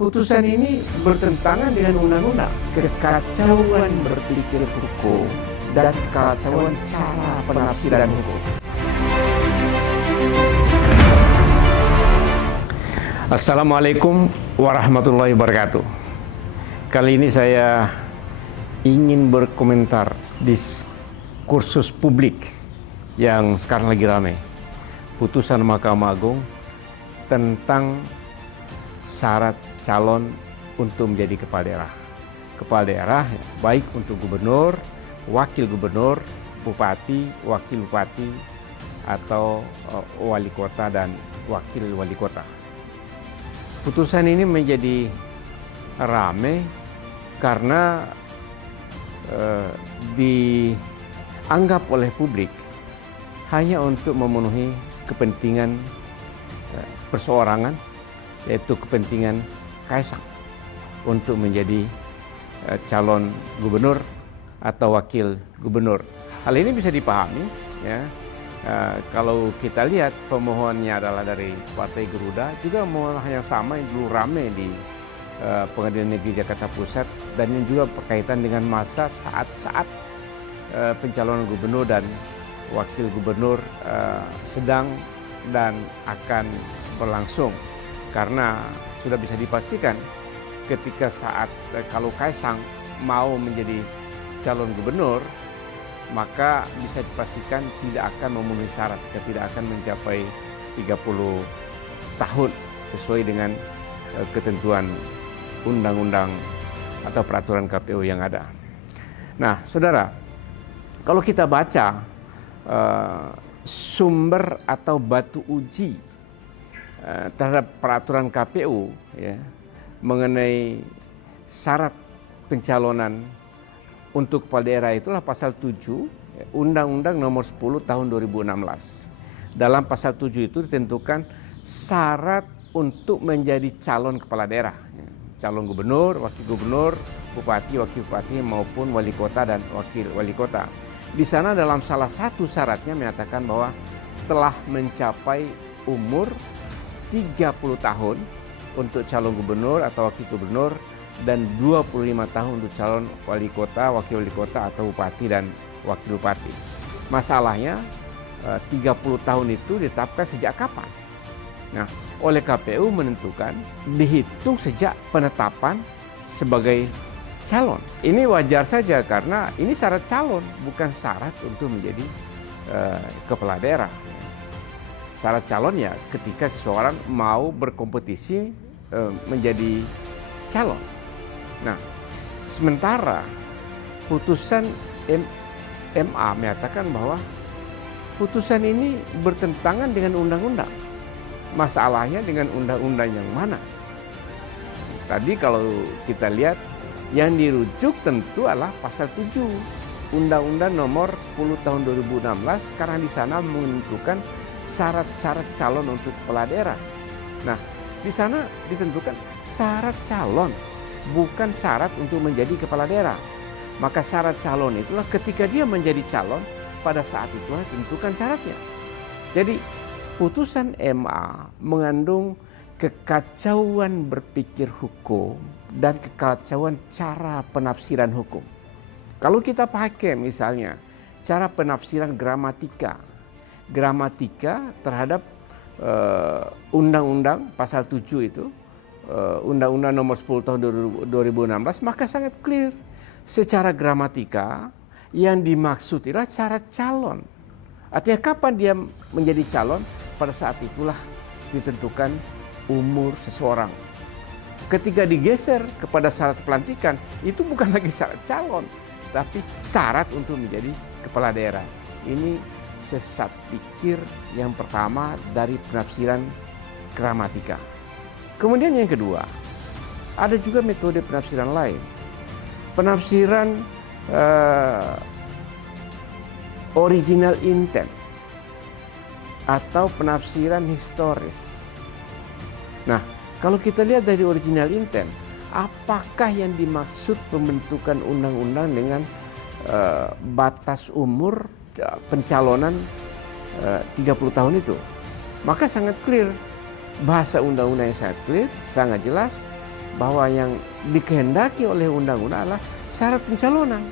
Putusan ini bertentangan dengan undang-undang, kekacauan berpikir hukum, dan kekacauan cara penafsiran hukum. Assalamualaikum warahmatullahi wabarakatuh. Kali ini saya ingin berkomentar di kursus publik yang sekarang lagi ramai. Putusan Mahkamah Agung tentang syarat calon untuk menjadi kepala daerah. Kepala daerah baik untuk gubernur, wakil gubernur, bupati, wakil bupati, atau wali kota dan wakil wali kota. Putusan ini menjadi ramai karena dianggap oleh publik hanya untuk memenuhi kepentingan perseorangan, yaitu kepentingan Kaisang untuk menjadi calon gubernur atau wakil gubernur. Hal ini bisa dipahami, ya. Kalau kita lihat pemohonnya adalah dari Partai Garuda, juga mohon yang sama yang dulu ramai di Pengadilan Negeri Jakarta Pusat, dan yang juga berkaitan dengan masa saat-saat pencalonan gubernur dan wakil gubernur sedang dan akan berlangsung. Karena sudah bisa dipastikan ketika saat kalau Kaisang mau menjadi calon gubernur, maka bisa dipastikan tidak akan memenuhi syarat, tidak akan mencapai 30 tahun sesuai dengan ketentuan undang-undang atau peraturan KPU yang ada. Nah, saudara, kalau kita baca sumber atau batu uji terhadap peraturan KPU, ya, mengenai syarat pencalonan untuk kepala daerah, itulah pasal 7 Undang-Undang Nomor 10 Tahun 2016. Dalam pasal 7 itu ditentukan syarat untuk menjadi calon kepala daerah, ya, calon gubernur, wakil gubernur, bupati, wakil bupati maupun wali kota dan wakil wali kota. Di sana dalam salah satu syaratnya menyatakan bahwa telah mencapai umur 30 tahun untuk calon gubernur atau wakil gubernur dan 25 tahun untuk calon wali kota, wakil wali kota atau bupati dan wakil bupati. Masalahnya 30 tahun itu ditetapkan sejak kapan? Nah, oleh KPU menentukan dihitung sejak penetapan sebagai calon. Ini wajar saja karena ini syarat calon, bukan syarat untuk menjadi kepala daerah. Syarat calon ya ketika seseorang mau berkompetisi menjadi calon. Nah, sementara putusan MA menyatakan bahwa putusan ini bertentangan dengan undang-undang. Masalahnya dengan undang-undang yang mana? Tadi kalau kita lihat yang dirujuk tentu adalah pasal 7 Undang-Undang Nomor 10 Tahun 2016, karena di sana menentukan syarat-syarat calon untuk kepala daerah. Nah, di sana ditentukan syarat calon, bukan syarat untuk menjadi kepala daerah. Maka syarat calon itulah ketika dia menjadi calon, pada saat itulah ditentukan syaratnya. Jadi putusan MA mengandung kekacauan berpikir hukum dan kekacauan cara penafsiran hukum. Kalau kita pakai misalnya cara penafsiran gramatika terhadap undang-undang pasal 7 itu, Undang-Undang Nomor 10 Tahun 2016, maka sangat clear. Secara gramatika yang dimaksud adalah syarat calon. Artinya kapan dia menjadi calon, pada saat itulah ditentukan umur seseorang. Ketika digeser kepada syarat pelantikan, itu bukan lagi syarat calon, tapi syarat untuk menjadi kepala daerah. Ini sesat pikir yang pertama dari penafsiran gramatika. Kemudian yang kedua, ada juga metode penafsiran lain. Penafsiran original intent atau penafsiran historis. Nah, kalau kita lihat dari original intent, apakah yang dimaksud pembentukan undang-undang dengan batas umur pencalonan 30 tahun itu? Maka sangat clear, bahasa undang-undang yang sangat clear, sangat jelas, bahwa yang dikehendaki oleh undang-undang adalah syarat pencalonan.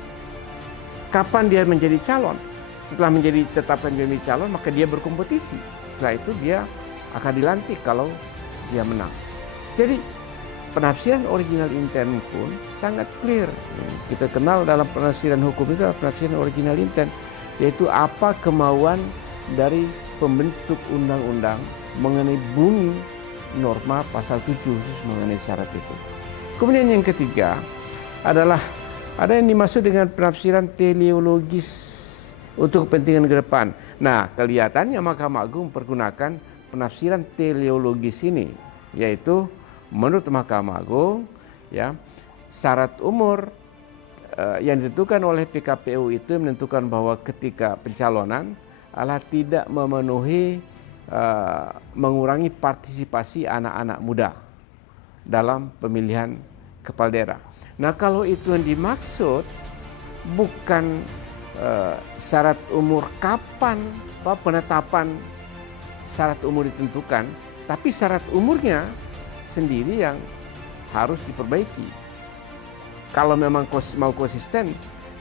Kapan dia menjadi calon? Setelah tetapkan menjadi calon, maka dia berkompetisi. Setelah itu dia akan dilantik kalau dia menang. Jadi penafsiran original intent pun sangat clear. Kita kenal dalam penafsiran hukum itu adalah penafsiran original intent, yaitu apa kemauan dari pembentuk undang-undang mengenai bunyi norma pasal 7 khusus mengenai syarat itu. Kemudian yang ketiga adalah ada yang dimaksud dengan penafsiran teleologis untuk kepentingan ke depan. Nah, kelihatannya Mahkamah Agung mempergunakan penafsiran teleologis ini, yaitu menurut Mahkamah Agung, ya, syarat umur yang ditentukan oleh PKPU itu menentukan bahwa ketika pencalonan adalah tidak memenuhi mengurangi partisipasi anak-anak muda dalam pemilihan kepala daerah. Nah, kalau itu yang dimaksud bukan syarat umur kapan penetapan syarat umur ditentukan, tapi syarat umurnya sendiri yang harus diperbaiki. Kalau memang mau konsisten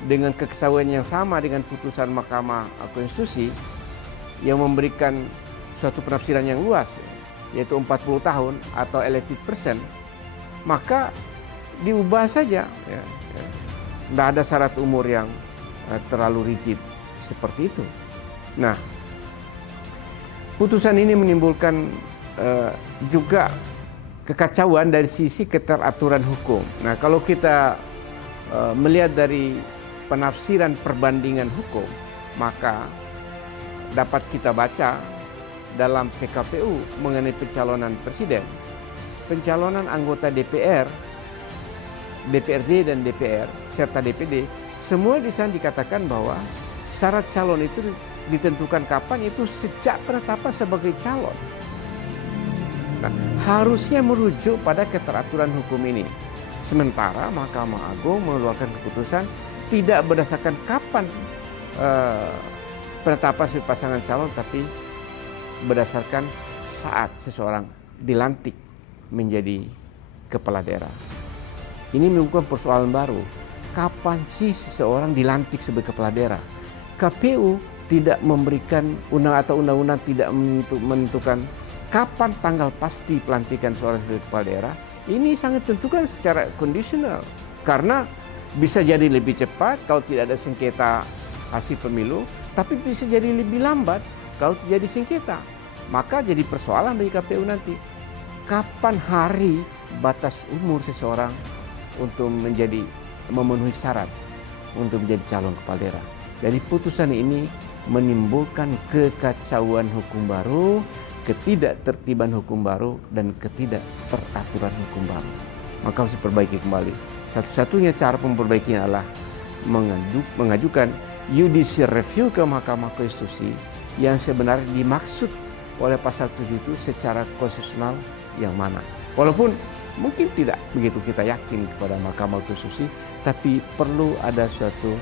dengan kesaksian yang sama dengan putusan Mahkamah Konstitusi yang memberikan suatu penafsiran yang luas, yaitu 40 tahun atau elected person, maka diubah saja. Tidak ada syarat umur yang terlalu rigid seperti itu. Nah, putusan ini menimbulkan juga kekacauan dari sisi keteraturan hukum. Nah, kalau kita melihat dari penafsiran perbandingan hukum, maka dapat kita baca dalam PKPU mengenai pencalonan presiden, pencalonan anggota DPR, DPRD dan DPR, serta DPD, semua di sana dikatakan bahwa syarat calon itu ditentukan kapan, itu sejak penetapan sebagai calon. Nah, harusnya merujuk pada keteraturan hukum ini. Sementara Mahkamah Agung mengeluarkan keputusan tidak berdasarkan kapan penetapan sebagai pasangan calon, tapi berdasarkan saat seseorang dilantik menjadi kepala daerah. Ini menimbulkan persoalan baru. Kapan sih seseorang dilantik sebagai kepala daerah? KPU tidak memberikan undang-undang tidak menentukan kapan tanggal pasti pelantikan seorang sebagai kepala daerah. Ini sangat tentukan secara kondisional, karena bisa jadi lebih cepat kalau tidak ada sengketa hasil pemilu, tapi bisa jadi lebih lambat kalau terjadi sengketa. Maka jadi persoalan bagi KPU nanti, kapan hari batas umur seseorang untuk memenuhi syarat untuk menjadi calon kepala daerah. Jadi putusan ini menimbulkan kekacauan hukum baru, ketidaktertiban hukum baru, dan ketidakteraturan hukum baru. Maka harus diperbaiki kembali. Satu-satunya cara memperbaikinya adalah mengajukan judicial review ke Mahkamah Konstitusi yang sebenarnya dimaksud oleh pasal 7 itu secara konstitusional yang mana. Walaupun mungkin tidak begitu kita yakin kepada Mahkamah Konstitusi, tapi perlu ada suatu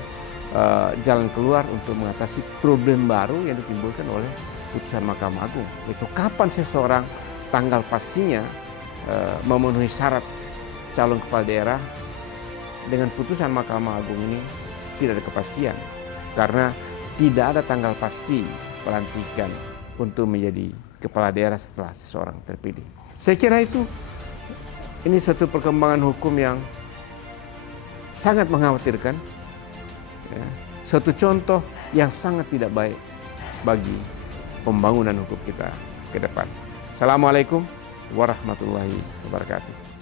jalan keluar untuk mengatasi problem baru yang ditimbulkan oleh putusan Mahkamah Agung. Itu kapan seseorang tanggal pastinya memenuhi syarat calon kepala daerah. Dengan putusan Mahkamah Agung ini tidak ada kepastian, karena tidak ada tanggal pasti pelantikan untuk menjadi kepala daerah setelah seseorang terpilih. Saya kira ini suatu perkembangan hukum yang sangat mengkhawatirkan, ya, suatu contoh yang sangat tidak baik bagi pembangunan hukum kita ke depan. Assalamualaikum warahmatullahi wabarakatuh.